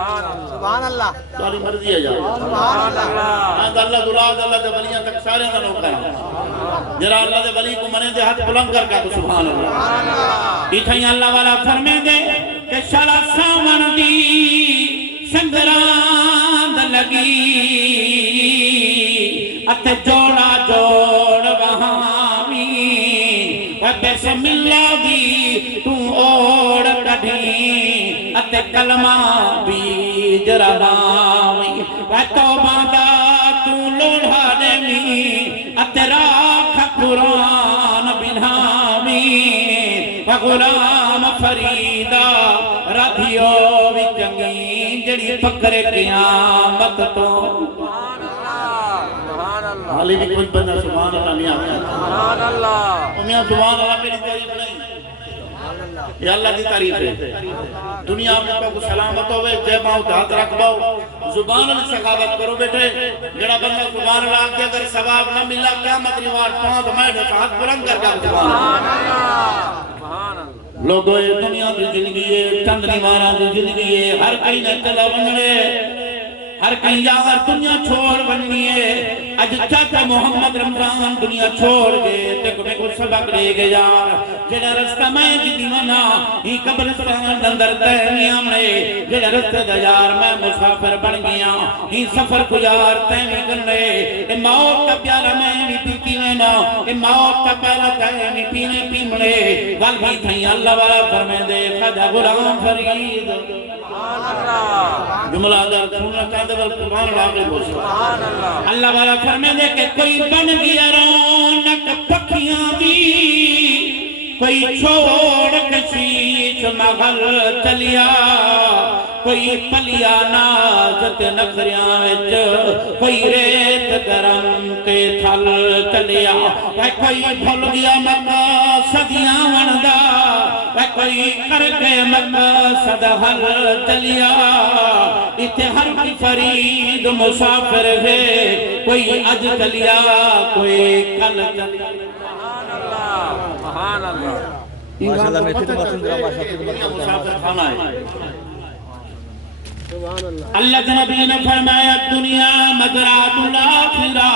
سبحان اللہ تاری مرضی ہے جا سبحان اللہ اللہ دلاد اللہ دے ولیاں تک سارے اندر نوکر ہیں جرا اللہ دے ولی کو منے دے ہاتھ بلند کر کے سبحان اللہ ایتھائیں اللہ والا فرمے دے کہ شالا سامن دی سنگراند لگی اتے جوڑا جوڑ وہامی بسم اللہ دی تو اوڑ کڑھی اتے کلمہ بیج رہامی توبہ دا تو لوڑھا دمی اتے راکھ قرآن بنامی غلام فریدہ رادھیو بھی چنگی جڑی پکر قیامت تو حالی بھی کچھ بندہ سبحان اللہ نہیں آتا سبحان اللہ میاں سبحان اللہ میری تعریف نہیں یہ اللہ کی تعریف ہے دنیا میں کو سلامت ہوئے جے باؤ ہاتھ رکھ باؤ زبان اللہ سخاوت کرو بیٹے جڑا بندہ سبحان اللہ آگے اگر ثواب نہ ملا قیامت ریوارڈ پاؤں تو میں ہاتھ بلند کر کے سبحان اللہ لوگوں یہ دنیا کی زندگی ہے چند نیوارہ کی زندگی ہے ہر کئی نے چلا بننے ہر کہیں یار دنیا چھوڑ بننی ہے اج چاچا محمد رمضان دنیا چھوڑ گئے تک میں کو سبق لے گئے یار جڑا رستہ میں جدی منا ہی قبرستان اندر تہنیاں میں جڑا رستہ دا یار میں مسافر بن گیا ہی سفر کو یار تہنی کرنے اے موت کا پیارا میں بھی پیتی لینا اے موت کا پیارا تہنی پینے پیمنے والبی تھیں اللہ والا فرمین دے خجا غلام فرید جملہ در سننا چاہتے بل سبحان اللہ کے بول اللہ والا فرمے دے کہ کوئی بن گیا رونق پکھیاں بھی کوئی چھوڑ کشیش مغل چلیا کوئی پلیا نازت نخریاں وچ کوئی ریت گرم کے تھل چلیا کوئی بھول گیا مکہ صدیاں وندہ کوئی کر کے مقصد حل چلیا اتھے ہر کی فرید مسافر ہے کوئی اج چلیا کوئی کل چلیا سبحان اللہ ماشاءاللہ میں اتنے باتوں درہ ماشاءاللہ مسافر کھانا ہے اللہ نبی نے فرمایا دنیا مزرعۃ الاخرہ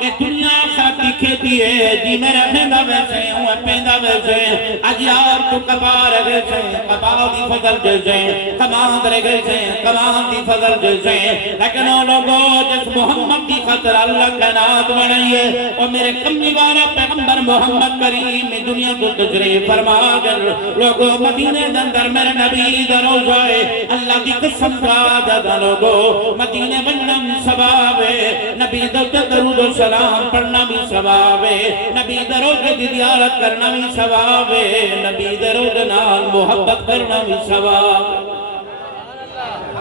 کہ دنیا خاطی کھیتی ہے جی میں رہندا ویسے ہوں پیندا ویسے اج یار تو کبار ویسے کبار دی فضل جیسے کمان دے گئے کمان دی فضل جیسے لیکن وہ لوگوں جس محمد کی خاطر اللہ کائنات بنائیے اور میرے کملی والا پیغمبر محمد کریم دنیا کو تشریف فرما گئے لوگوں مدینے دے اندر میرے نبی دا روضہ ہے اللہ کی قسم دادا لوگو مدینے بنم ثواب ہے نبی درود و سلام پڑھنا بھی ثواب ہے نبی درود کی زیارت کرنا بھی ثواب ہے نبی درود نال محبت کرنا بھی ثواب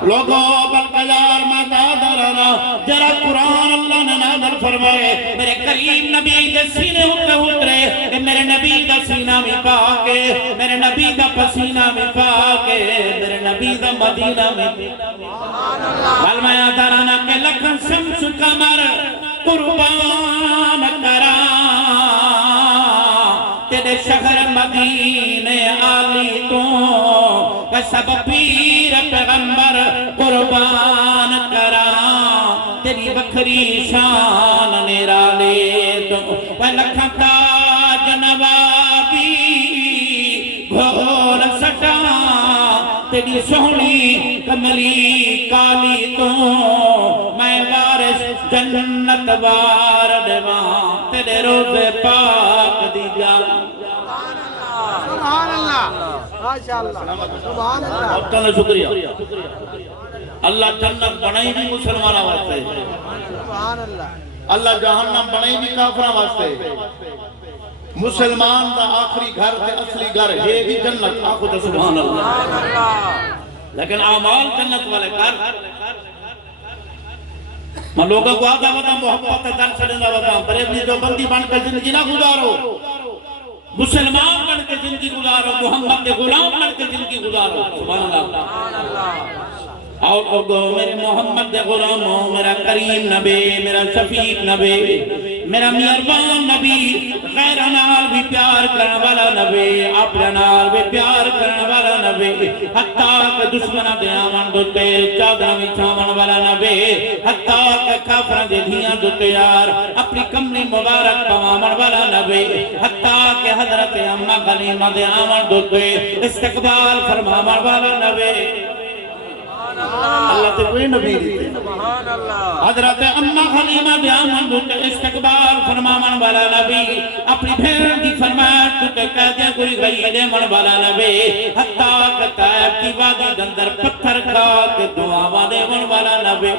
لوگوں بلقیار ماتا درانا جرا قرآن اللہ نے نازل فرمائے میرے کریم نبی دے سینے اترے میرے نبی دا سینہ میں پاکے میرے نبی دا پسینہ میں پاکے میرے نبی دا مدینہ میں بلمایا درانا کہ لکھن شمس قمر قربان کرا تیرے شہر مدینے آلی تو سب پیر پیغمبر قربان کرا تیری بکھری شان نرالے تو لکھا تاج نوابی گھول سٹا تیری سونی کملی کالی تو میں وارث جنت وارد ماں تیرے روز پاک دی جان سبحان اللہ ماشاءاللہ سبحان اللہ آپ کا شکریہ اللہ جنت بنائی بھی مسلمانہ واسطے سبحان اللہ اللہ جہنم بنائی بھی کافرہ واسطے مسلمان دا آخری گھر تے اصلی گھر ہے بھی جنت آخو تے سبحان اللہ لیکن اعمال جنت والے گھر میں لوگوں کو آدھا وطا محبت دن سڑندہ وطا بریبنی جو بندی بن کر زندگی نہ گزارو مسلمان بن کے زندگی گزارو محمد کے غلام بن کے زندگی گزارو سبحان اللہ اور میرے محمد کے غلاموں میرا کریم نبی میرا شفیق نبی میرا مہربان نبی غیر نال بھی پیار کرنے والا نبی اپنے نال بھی پیار کرنے والا نبی حتیٰ کہ دشمنہ دے آمن دوتے چادرہ میں چھامن والا نبی حتیٰ کہ کافرہ دے دھیاں دوتے یار اپنی کملی مبارک پوامن والا نبی حتیٰ کہ حضرت امہ غلیمہ دے آمن دوتے استقبال فرمامن والا نبی اللہ تے کوئی نبی دیتے حضرت امہ حلیمہ بیامن دوتے استقبال فرمامن والا نبی اپنی بھین کی فرمائش دوتے قیدیں کوئی غیدے من والا نبی حتیٰ کہ تائب کی وادی دندر پتھر کھا کے دعا وادے من والا نبی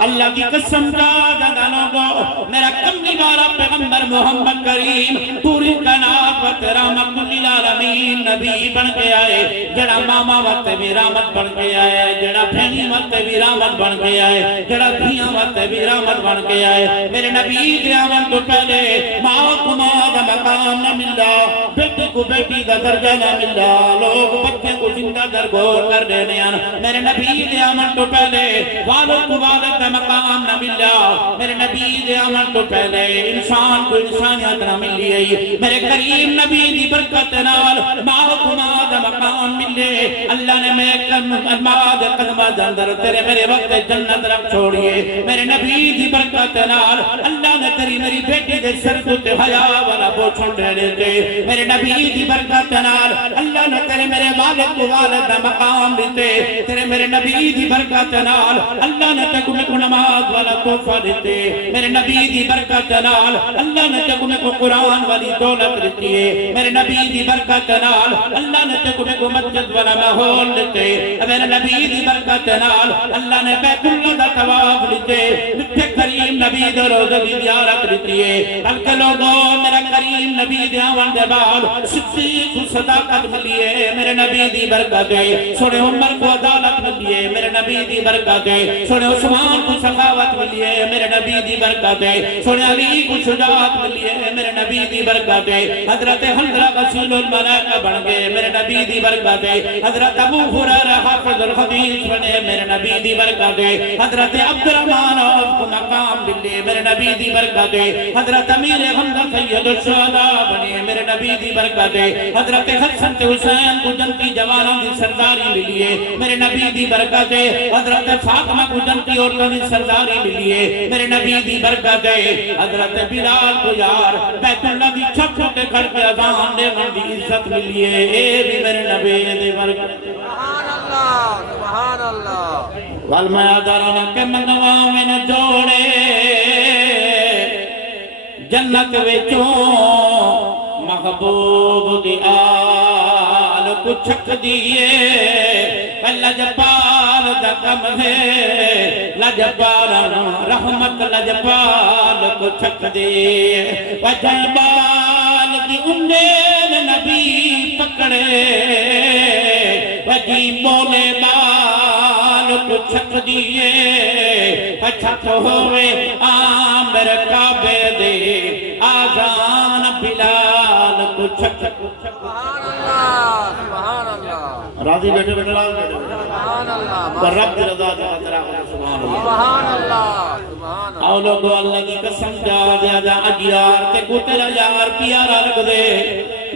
اللہ کی قسم جاگہ دانوں میرا کملی والا پیغمبر محمد کریم پوری کائنات وقت رحمت للعالمین نبی بن کے آئے جڑا ماما وقت بھی رحمت بن کے آئے جڑا بھینی وقت بھی رحمت بن کے آئے جڑا دھیاں وقت بھی رحمت بن کے آئے میرے نبی دے آمن تو پہلے ماں کو ماں دا مقام نہ ملدا بیٹی کو بیٹی دا درجہ نہ ملدا لوگ بچے کو زندہ درگور کر دینے میرے نبی دے آمن تو پہلے والد کو والد دا مقام نہ ملا میرے نبی دے آمن تو پہلے انسان کو انسانیت نہ ملی ہے میرے کریم نبی دی برکت نال ماں کو ماں دا مقام ملے اللہ نے میں ماں دے قدمہ دندر تیرے میرے وقت جنت رکھ چھوڑیے میرے نبی دی برکت نال اللہ نے تیری میری بیٹی دے سر کو تے حیا والا بوچھن رہنے دے میرے نبی دی برکت نال اللہ نے تیرے میرے والد کو والد دا مقام دیتے تیرے میرے نبی دی برکت نال اللہ نے تے کو نماز والا تحفہ دیتے میرے نبی دی برکت نال اللہ نے تے کو قرآن والی دولت دیتی ہے میرے نبی دی برکت نال اللہ نے تے کو مسجد والا ماحول دیتے میرے نبی دی برکت نال اللہ نے بیت اللہ دا طواف دیتے مٹھے کریم نبی دے روزے دی زیارت دیتی ہے بلکہ لوگوں میرا کریم نبی دے آون دے بعد صدیق کو صداقت ملی ہے میرے نبی دی برکت ہے سونے عمر کو عدالت ملی ہے میرے نبی دی برکت ہے سونے عثمان کو سخاوت ملی ہے میرے نبی دی برکت ہے سونے علی کو شجاعت ملی ہے میرے نبی دی برکت ہے حضرت حنظلہ غسیل الملائکہ بن گئے میرے نبی دی برکت ہے حضرت ابو ہریرہ حافظ الحدیث بنے میرے نبی دی برکت ہے حضرت عبدالرحمن کو مقام ملے میرے نبی دی برکت ہے حضرت امیر حمزہ سید الشہداء بنے میرے نبی دی برکت ہے حضرت حسن حسین کو جنتی جوانوں دی سرداری ملی ہے میرے نبی دی برکت ہے حضرت فاطمہ کو جنتی عورتوں دی سرداری ملی ہے میرے نبی دی برکت ہے حضرت بلال کو یار بیت اللہ دی چھت چھوٹے کھڑ کے اذان دے من دی عزت ملی ہے اے بھی میرے نبی دی برکت ہے سبحان اللہ سبحان اللہ والمیادران کے منواں میں نہ جوڑے جنت وچوں محبوب دی آل کو چھک دیئے لجپال دا کم ہے لجپال رحمت لجپال کو چھک دیئے وجبال دی انڈین نبی پکڑے وجی بولے بال کو چھک دیئے پچھت ہوئے آمر کعبے دے آزان بلال کو چھک سبحان اللہ سبحان اللہ راضی بیٹھے بیٹھے سبحان اللہ پر رب رضا جہاں ترہ سبحان اللہ سبحان اللہ سبحان اللہ آؤ لوگو اللہ کی قسم جا جا اجیار تے کو تیرا یار پیارا لگ دے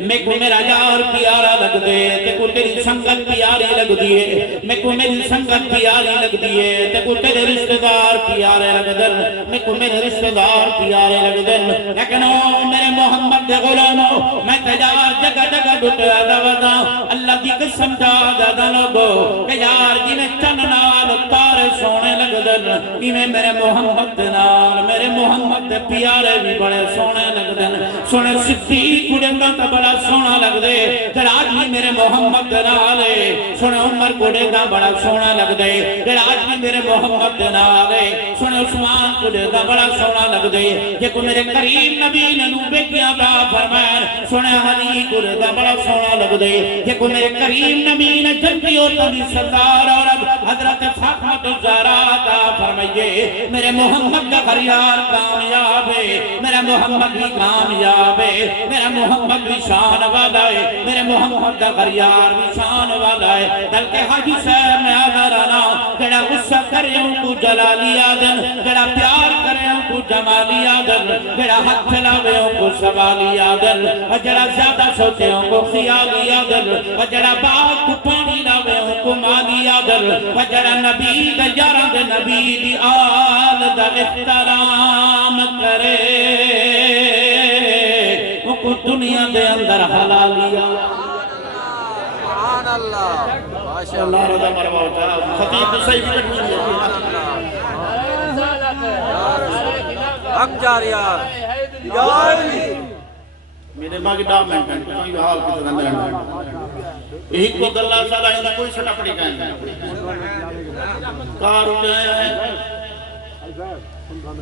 میں کو میرا یار پیارا لگ دے تے کو تیری سنگت پیاری لگ دیئے میں کو میری سنگت پیاری لگ دیئے تے کو تیرے رشتہ دار پیارے لگ دن میں کو میرے رشتہ دار پیارے لگ دن لیکن میرے محمد دے غلاموں میں تجار جگہ جگہ ڈٹے آدھا اللہ کی قسم جا لوگو کہ یار جی میں چن نال تارے سونے لگ دن کہ میں میرے محمد نال میرے محمد دے پیارے بھی بڑے سونے لگ دن سونے صدیق کڑنگا تا بڑا سونا لگ دے جڑا جی میرے محمد نالے سونے عمر کڑنگا بڑا سونا لگ دے جڑا جی میرے محمد نالے سونے عثمان کڑنگا بڑا سونا لگ دے جے کو میرے کریم نبی نے نو بیٹیاں دا فرمائن سونے علی کڑنگا بڑا سونا لگ دے جے کو میرے کریم نبی نے جنتی عورتوں دی سردار عورت حضرت فاطمہ الزہرا عطا فرمائیے میرے محمد کا خریار کامیاب ہے میرے محمد بھی کامیاب ہے، میرا محمد بھی شان والا ہے، میرے محمد دا غریار بھی شان والا ہے۔ بلکہ حاجی صاحب میں آدھر آنا جڑا غصہ کرے ان کو جلالی آدن، جڑا پیار کرے ان کو جمالی آدن، جڑا حق چلاوے ان کو سوالی آدن، اور جڑا زیادہ سوچے ان کو خیالی آدن، اور جڑا باغ کو پانی لاوے ان کو مالی آدن، اور جڑا نبی دا یاران دے نبی دی آل دا احترام کرے ان کو دنیا دے اندر حلالی آدن۔ سبحان اللہ ماشاء اللہ اللہ رضا مروا ہوتا خطیب صحیح بھی کٹنی ہے۔ حق جاریات جاری میرے ماں کی ڈاکمنٹ ہے کوئی حال کی طرح نہیں ایک کو گلہ سارا ہی کوئی سٹا پڑی کہیں گے کار اٹھایا ہے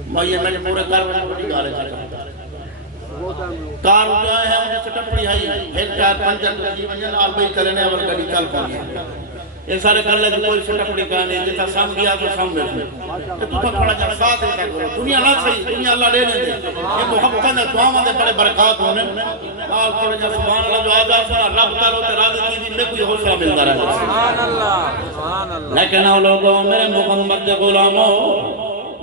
میں یہ میں پورے کار پڑی گا رہے تھا کار اٹھایا ہے انہیں سٹا پڑی آئی ایک چار پنجن جیونین آل بھائی کرنے اور گڑی چل پڑی یہ سارے کر لے کوئی سٹا پڑی کہنے جیتا سام گیا تو سام بیٹھے تو تو پڑا جانا ساتھ ہے کرو دنیا نہ صحیح دنیا اللہ لے لیں دے یہ محبت ہے دعاوں دے بڑے برکات ہونے آل پڑا جا سبحان اللہ جو آجا سنا رب تارو ترادی چیزی میں کوئی حوصلہ ملتا رہا سبحان اللہ لیکن او لوگوں میرے محمد دے غلاموں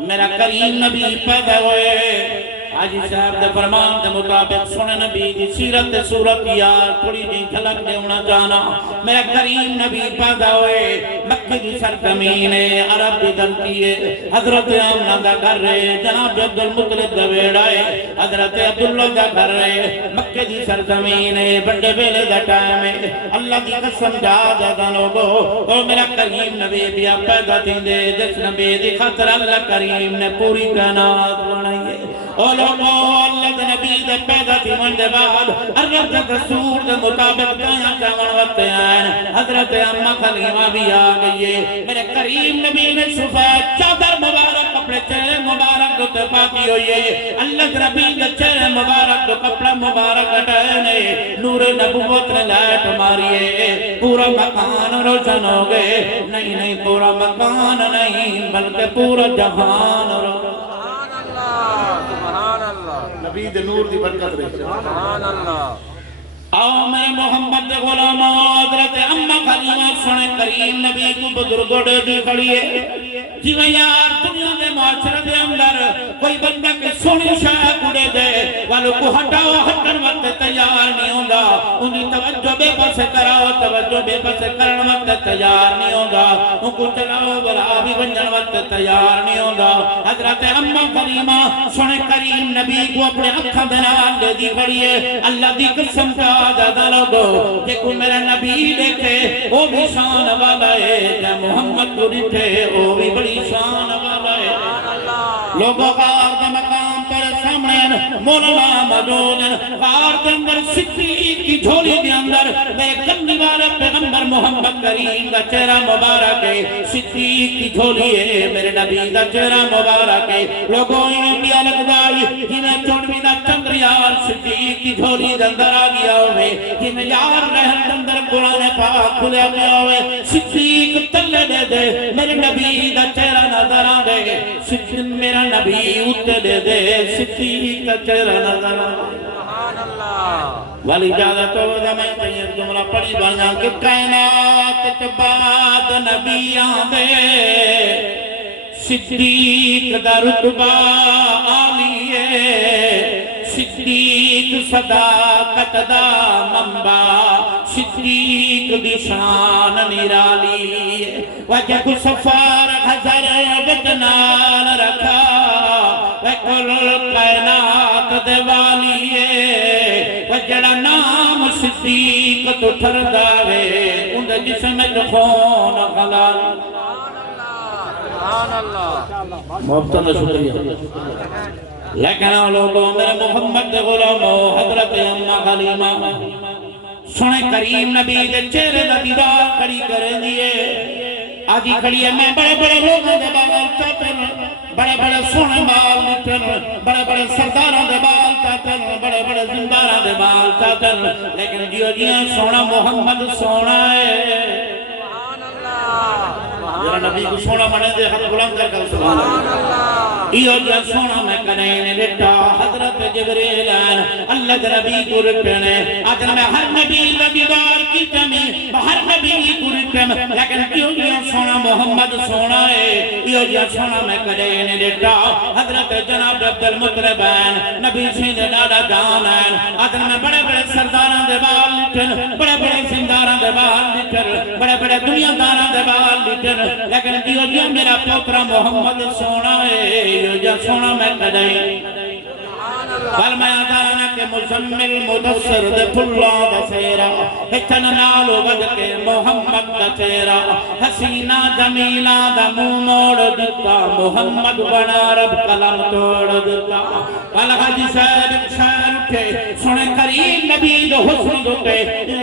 میرا کریم نبی پیدا ہوئے حاجی صاحب دے فرمان دے مطابق سنے نبی دی سیرت صورت یار تھوڑی جی جھلک دے ہونا جانا میرا کریم نبی پیدا ہوئے مکہ دی سرزمین عرب دی دھرتی ہے حضرت آمنہ دا گھر رہے جناب عبد المطلب دا بیڑا ہے حضرت عبداللہ دا گھر رہے مکہ دی سرزمین بڑے بیلے دا ٹائم ہے اللہ دی قسم جا دا لوگو اور میرا کریم نبی بیا پیدا تھی دے جس نبی دی خطر اللہ کریم نے پوری کائنات بنائی ہے اور لوگوں اللہ دے نبی دے پیدا تھی من دے بعد حضرت رسول دے مطابق دائیاں چاون وقتے آئین حضرت امہ خلیمہ بھی آگئی ہے میرے کریم نبی نے سفید چادر مبارک اپنے چہرے مبارک دے پاتی ہوئی ہے اللہ دے نبی دے چہرے مبارک دے کپڑا مبارک اٹھائنے نور نبوت نے لائٹ ماری ہے پورا مکان روشن ہو گئے نہیں پورا مکان نہیں بلکہ پورا جہان روشن سبحان اللہ نبی دے نور دی برکت رہی سبحان اللہ آؤ میں محمد غلام حضرت امہ خلیمہ سنے کریم نبی کو بزرگوں دے کھڑیے جیویں یار دنیا دے معاشرے دے اندر کوئی بندہ کے سونی شاہ کڑے دے والوں کو ہٹاؤ ہٹن وقت تیار نہیں ہوندہ انہی توجہ بے پس کراؤ توجہ بے پس کرن وقت تیار نہیں ہوندہ ان کو چلاؤ بلا بھی بنجن وقت تیار نہیں ہوندہ حضرت امہ خلیمہ سنے کریم نبی کو اپنے اکھا بنال دے دی کھڑیے اللہ دی قسم کا دادا لوگو دیکھو میرا نبی دیکھے وہ بھی شان والا ہے جب محمد کو دیکھے وہ بھی بڑی شان والا ہے لوگوں غار کے مقام پر سامنے مولانا موجود غار کے اندر صدیق کی جھولی کے اندر میرے کندی والے پیغمبر محمد کریم کا چہرہ مبارک ہے صدیق کی جھولی ہے میرے نبی کا چہرہ مبارک ہے لوگوں انہیں بھی الگ دائی جنہیں چونویں دا چندریار صدیق کی جھولی کے اندر آ گیا ہوئے جن یار رہن اندر قرآن پاک کھلے گیا ہوئے صدیق تلے دے دے میرے نبی دا چہرہ نظر آ دے صدیق میرا نبی اتلے دے صدیق کا چہرہ نظر آ دے سبحان اللہ والی اجازت ہو دا میں تیئر جملہ پڑھی بنا کہ کائنات بعد نبی آدھے صدیق دا رتبہ آلیے صدیق صداقت دا منبع صدیق دی شان نرالی وجہ کو سفار حضر بجنال رکھا وکل کائنات دے والی وجڑا نام صدیق تو ٹھر داوے اند جسم خون خلال سبحان اللہ محبتنا شکریہ لیکن لوگوں میرے محمد غلاموں حضرت امہ خلیمہ سنے کریم نبی دے چہرے دا دیدار کھڑی کریں دیئے آدھی کھڑی ہے میں بڑے بڑے لوگوں دے بال چاہتن بڑے بڑے سونے بال لٹن بڑے بڑے سرداروں دے بال چاہتن بڑے بڑے زنداروں دے بال چاہتن لیکن جیو جیاں سونا محمد سونا ہے جرا نبی کو سونا منے دے حد بلند کر کر سبحان اللہ ایو جا سونا میں کنے لیٹا حضرت جبریل آن اللہ کے نبی کو رکھنے آجنا میں ہر نبی دیدار کی جمی ہر نبی کو رکھنے لیکن کیوں یہ سونا محمد سونا ہے یہ جا سونا میں کرے نے دیکھا حضرت جناب عبد المطلبین نبی سید ڈاڈا جانان آجنا میں بڑے بڑے سرداران دے بال لٹن بڑے بڑے سنداران دے بال لٹن بڑے بڑے دنیا داران دے بال لٹن لیکن کیوں جا میرا پوترا محمد سونا ہے یہ جا سونا میں کرے فالما دانا کے مزمل مدثر دے پھلا دا سیرا ہچن نالو بد کے محمد دا چہرہ حسینہ جمیلہ دا منہ موڑ دیتا محمد بنا رب قلم توڑ دیتا الحاج صاحب ایک شاعر اٹھے سنے قریب نبی دو حسن دوتے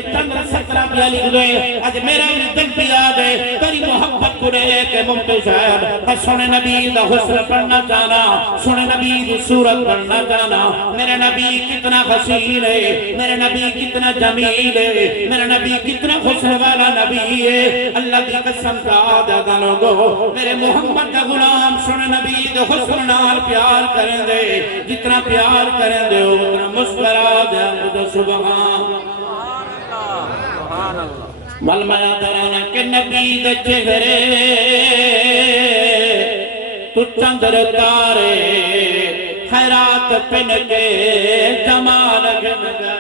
چندر 17 پیا لکھ دے آج میرا دل پیا دے تری محبت کرے کہ ممتو صاحب سنے نبی دا حسن پڑھنا جانا سنے نبی دی صورت پڑھنا جانا میرے نبی کتنا حسین ہے میرے نبی کتنا جمیل ہے میرے نبی کتنا حسن والا نبی ہے اللہ کی قسم کا دادا لوگو میرے محمد کا غلام سن نبی دے حسن نال پیار کریں دے جتنا پیار کریں دے اتنا مسکرا دے سبحان والمیا درانا کہ نبی دے چہرے تو چندر تارے خیرات پن کے جمال گن گئے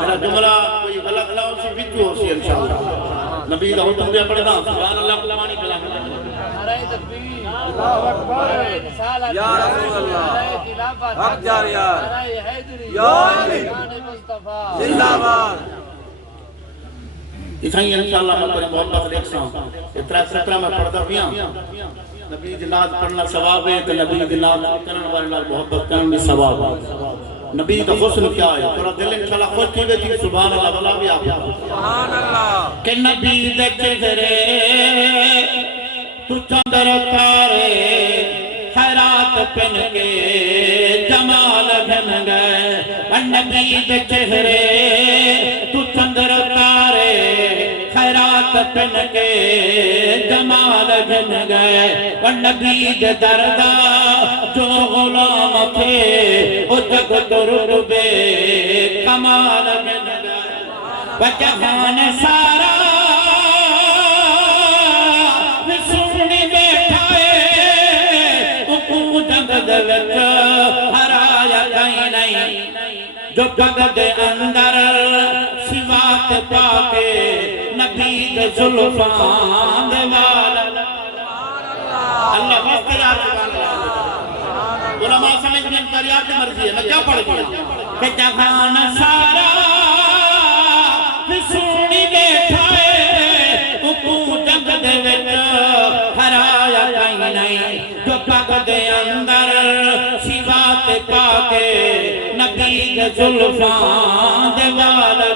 میرا جملہ کوئی غلط نہ ہو سی ویڈیو ہو سی انشاءاللہ نبی دا حکم دے پڑے دا سبحان اللہ قلمانی کلام نعرہ تکبیر اللہ اکبر یا رسول اللہ حق جاریات نعرہ حیدری یا علی زندہ باد اسائی انشاءاللہ میں بڑی محبت دیکھ سا اترا 17 میں پڑھتا ہویا نبی دی ناز پڑھنا ثواب ہے تو نبی دی ناز کرن والے نال محبت کرن بھی ثواب ہے نبی دا حسن کیا ہے تھوڑا دل انشاءاللہ خوش تھی گئی تھی سبحان اللہ والا بھی آپ سبحان اللہ کہ نبی دے چہرے تو چندر تارے خیرات پن کے جمال گھن گئے نبی دے چہرے تو چندر تارے خیرات پن کے جمال گھن گئے نبی دے دردہ جو غلام تھے او جگ دربے کمال گھن گئے جہان سارا سنی بیٹھائے او جگ دلت ہرایا کہیں نہیں جو جگ دے اندر سوات پاکے نبی دے ظلفان دے والا اللہ مسترات علماء سمجھ میں انکاریات مرضی ہے میں کیا پڑھ گیا کہ جہان سارا سنی بیٹھائے او جگ دے وچ ہرایا کہیں نہیں جو جگ دے اندر سوات پاکے نبی دے ظلفان دے والا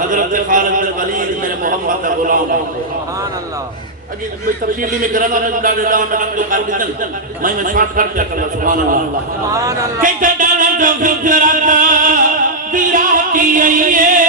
حضرت خالد بن ولید میرے محمد کا غلام سبحان اللہ اگر میں تفصیلی میں کرانا میں ڈاڑے ڈاؤں میں ڈاڑے کر دیتا میں شارٹ کٹ کیا کرنا سبحان اللہ سبحان اللہ کہ ڈاڑا جو فکرتا دیرا کی ہے